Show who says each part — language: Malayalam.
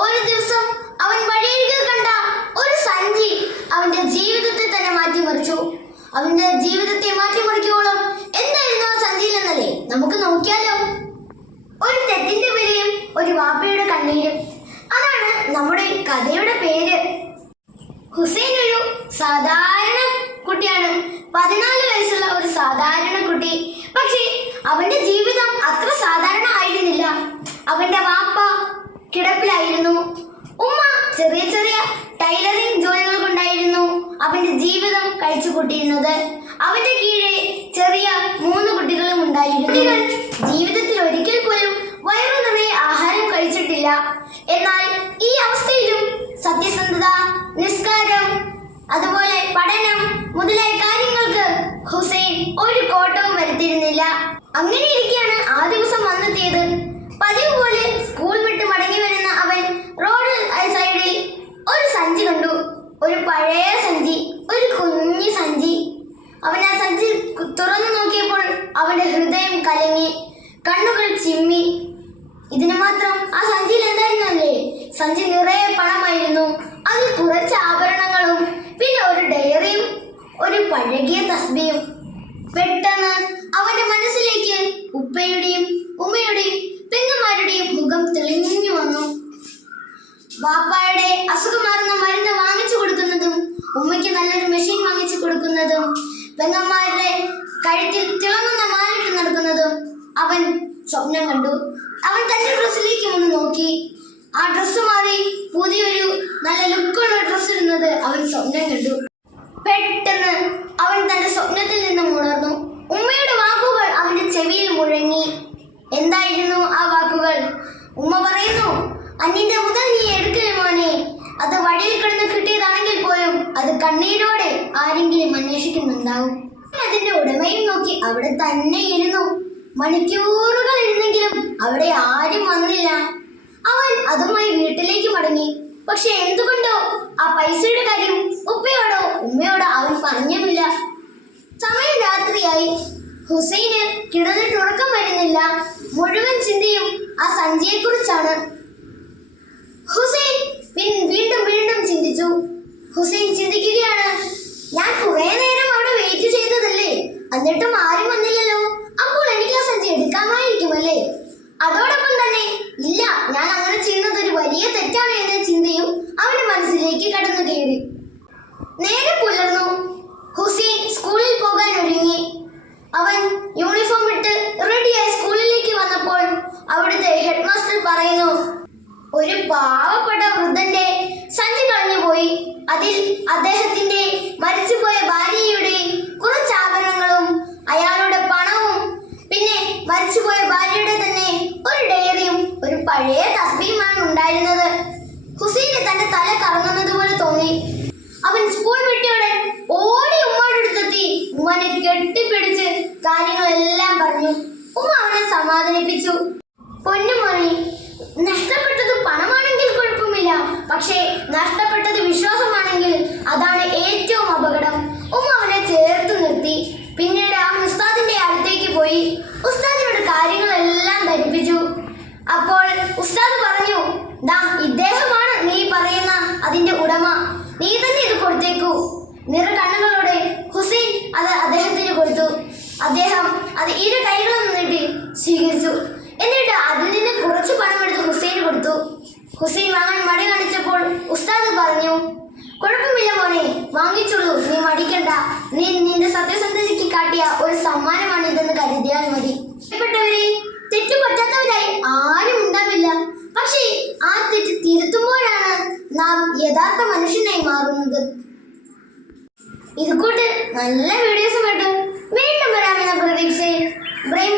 Speaker 1: ഒരു ദിവസം അവൻ വഴിയരികിൽ കണ്ട ഒരു സഞ്ചി അവന്റെ ജീവിതത്തെ തന്നെ മാറ്റിമറിച്ചു. അവന്റെ ജീവിതത്തെ മാറ്റിമറിക്കുവോളം എന്തായിരുന്നു ആ സഞ്ചിയിൽ എന്നല്ലേ നമുക്ക് നോക്കിയാലോ. ഒരു തെറ്റിന്റെ വിലയും ഒരു വാപ്പയുടെ കണ്ണീരും. അതാണ് നമ്മുടെ കഥയുടെ പേര്. ഹുസൈൻ ഒരു സാധാരണ കുട്ടിയാണ്. പതിനാല് വയസ്സുള്ള ഒരു സാധാരണ കുട്ടി. പക്ഷേ അവന്റെ ജീവിതം അത്ര സാധാരണ ആയിരുന്നില്ല. അവന്റെ വാപ്പ കിടപ്പിലായിരുന്നു. ഉമ്മ ചെറിയ ചെറിയ ടൈലറിംഗ് ജോലികൾ കൊണ്ടായിരുന്നു അവന്റെ ജീവിതം കഴിച്ചു കൂട്ടിയിരുന്നത് അവന്റെ കീഴെ ചെറിയ മൂന്ന് കുട്ടികളും ഉണ്ടായിരുന്നു. ജീവിതത്തിൽ ഒരിക്കൽ പോലും വയറു നിറയെ ആഹാരം കഴിച്ചിട്ടില്ല. എന്നാൽ ഈ അവസ്ഥയിലും സത്യസന്ധത നിസ്കാരം അതുപോലെ പഠനം മുതലായ കാര്യങ്ങൾക്ക് ഹുസൈൻ ഒരു കോട്ടവും വരുത്തിയിരുന്നില്ല. അങ്ങനെ ഇരിക്കെയാണ് ആ ദിവസം വന്നെത്തിയത് പതിവ് പോലെ സ്കൂൾ വിട്ട് മടങ്ങി വരുന്ന അവൻ റോഡ് സൈഡിൽ ഒരു സഞ്ചി കണ്ടു ഒരു പഴയ സഞ്ചി ഒരു കുഞ്ഞു സഞ്ചി അവൻ ആ സഞ്ചി കു- തുറന്നു നോക്കിയപ്പോൾ അവന്റെ ഹൃദയം കലങ്ങി കണ്ണുകൾ ചിമ്മി. ഇതിന് മാത്രം ആ സഞ്ചിയിൽ എന്തായിരുന്നു അല്ലേ സഞ്ചി നിറയെ പണമായിരുന്നു. അതിൽ കുറച്ച് ആഭരണങ്ങളും പിന്നെ ഒരു ഡയറിയും ഒരു പഴകിയ തസ്ബിയും പെട്ടെന്ന് അവന്റെ മനസ്സിലേക്ക് ഉപ്പയുടെയും ഉമ്മയുടെയും പെങ്ങന്മാരുടെയും മുഖം തെളിഞ്ഞു വന്നു. വാപ്പായുടെ അസുഖമാറുന്ന മരുന്ന് വാങ്ങിച്ചു കൊടുക്കുന്നതും ഉമ്മയ്ക്ക് നല്ലൊരു മെഷീൻ വാങ്ങിച്ചു കൊടുക്കുന്നതും പെങ്ങന്മാരുടെ കഴുത്തിൽ തിളങ്ങുന്ന മാലിട്ട് നടക്കുന്നതും അവൻ സ്വപ്നം കണ്ടു. അവൻ തന്റെ ഡ്രസ്സിലേക്ക് ഒന്ന് നോക്കി. ആ ഡ്രസ്സ് മാറി പുതിയൊരു നല്ല ലുക്കുള്ള ഡ്രസ്സ് ഇടുന്നത് അവൻ സ്വപ്നം കണ്ടു. പെട്ടെന്ന് അവൻ തന്റെ സ്വപ്നത്തിൽ നിന്നും ഉണർന്നു. ഉമ്മയുടെ വാക്കുകൾ അവന്റെ ചെവിയിൽ മുഴങ്ങി. എന്തായിരുന്നു ആ വാക്കുകൾ? ഉമ്മ പറയുന്നു അന്നിന്റെ മുതൽ നീ എടുക്കൽ മോനെ. അത് വഴിയിൽ കിടന്ന് കിട്ടിയതാണെങ്കിൽ പോലും അത് കണ്ണീരോടെ ആരെങ്കിലും അന്വേഷിക്കുന്നുണ്ടാവും. അതിന്റെ ഉടമയും നോക്കി അവിടെ തന്നെ ഇരുന്നു. മണിക്കൂറുകൾ ഇരുന്നെങ്കിലും അവിടെ ആരും വന്നില്ല. അവൻ അതുമായി വീട്ടിലേക്ക് മടങ്ങി. പക്ഷെ എന്തുകൊണ്ടോ ആ പൈസയുടെ കാര്യം ഉപ്പയോടോ ഉമ്മയോടോ അവൻ പറഞ്ഞുമില്ല. സമയം രാത്രിയായി. ഹുസൈന് കിടന്നിട്ട് ഉറക്കം വരുന്നില്ല. മുഴുവൻ ചിന്തയും ആ സഞ്ചിയെക്കുറിച്ചാണ്. ഹുസൈൻ വീണ്ടും വീണ്ടും ചിന്തിച്ചു. ഹുസൈൻ ചിന്തിക്കുകയാണ് ഞാൻ കുറെ നേരം അവിടെ വെയിറ്റ് ചെയ്തതല്ലേ എന്നിട്ടും ആരും വന്നില്ലല്ലോ. അപ്പോൾ എനിക്ക് ആ സഞ്ചി എടുക്കാമായിരിക്കുമല്ലേ അതോടൊപ്പം തന്നെ ഇല്ല ഞാൻ അങ്ങനെ ചെയ്യുന്നത് ഒരു വലിയ തെറ്റാണ് എന്ന ചിന്തയും അവന്റെ മനസ്സിലേക്ക് കടന്നു കയറി. നേരെ പുലർന്നു. ഹുസൈൻ സ്കൂളിൽ പോകാൻ ഒരുങ്ങി. അവൻ യൂണിഫോം ഇട്ട് റെഡിയായി സ്കൂളിലേക്ക് വന്നപ്പോൾ അവിടുത്തെ ഹെഡ് മാസ്റ്റർ പറയുന്നു ഒരു പാവപ്പെട്ട വൃദ്ധന്റെ Ponle ഹുസൈൻ വാങ്ങാൻ മടി കാണിച്ചപ്പോൾ ഉസ്താദ് പറഞ്ഞു കുഴപ്പമില്ല മോനെ വാങ്ങിച്ചോളൂ നീ മടിക്കണ്ട. നീ നിന്റെ സത്യസന്ധതയ്ക്ക് കാട്ടിയ ഒരു സമ്മാനമാണ് ഇതെന്ന് കരുതിയാൽ മതി. പ്രിയപ്പെട്ടവരെ തെറ്റു പറ്റാത്തവരായി ആരും ഉണ്ടാവില്ല. പക്ഷേ ആ തെറ്റ് തിരുത്തുമ്പോഴാണ് നാം യഥാർത്ഥ മനുഷ്യനായി മാറുന്നത്. ഇതുകൂട്ട് നല്ല വീഡിയോസുമായിട്ട് വീണ്ടും വരാമെന്ന പ്രതീക്ഷയിൽ ബ്രെയിൻ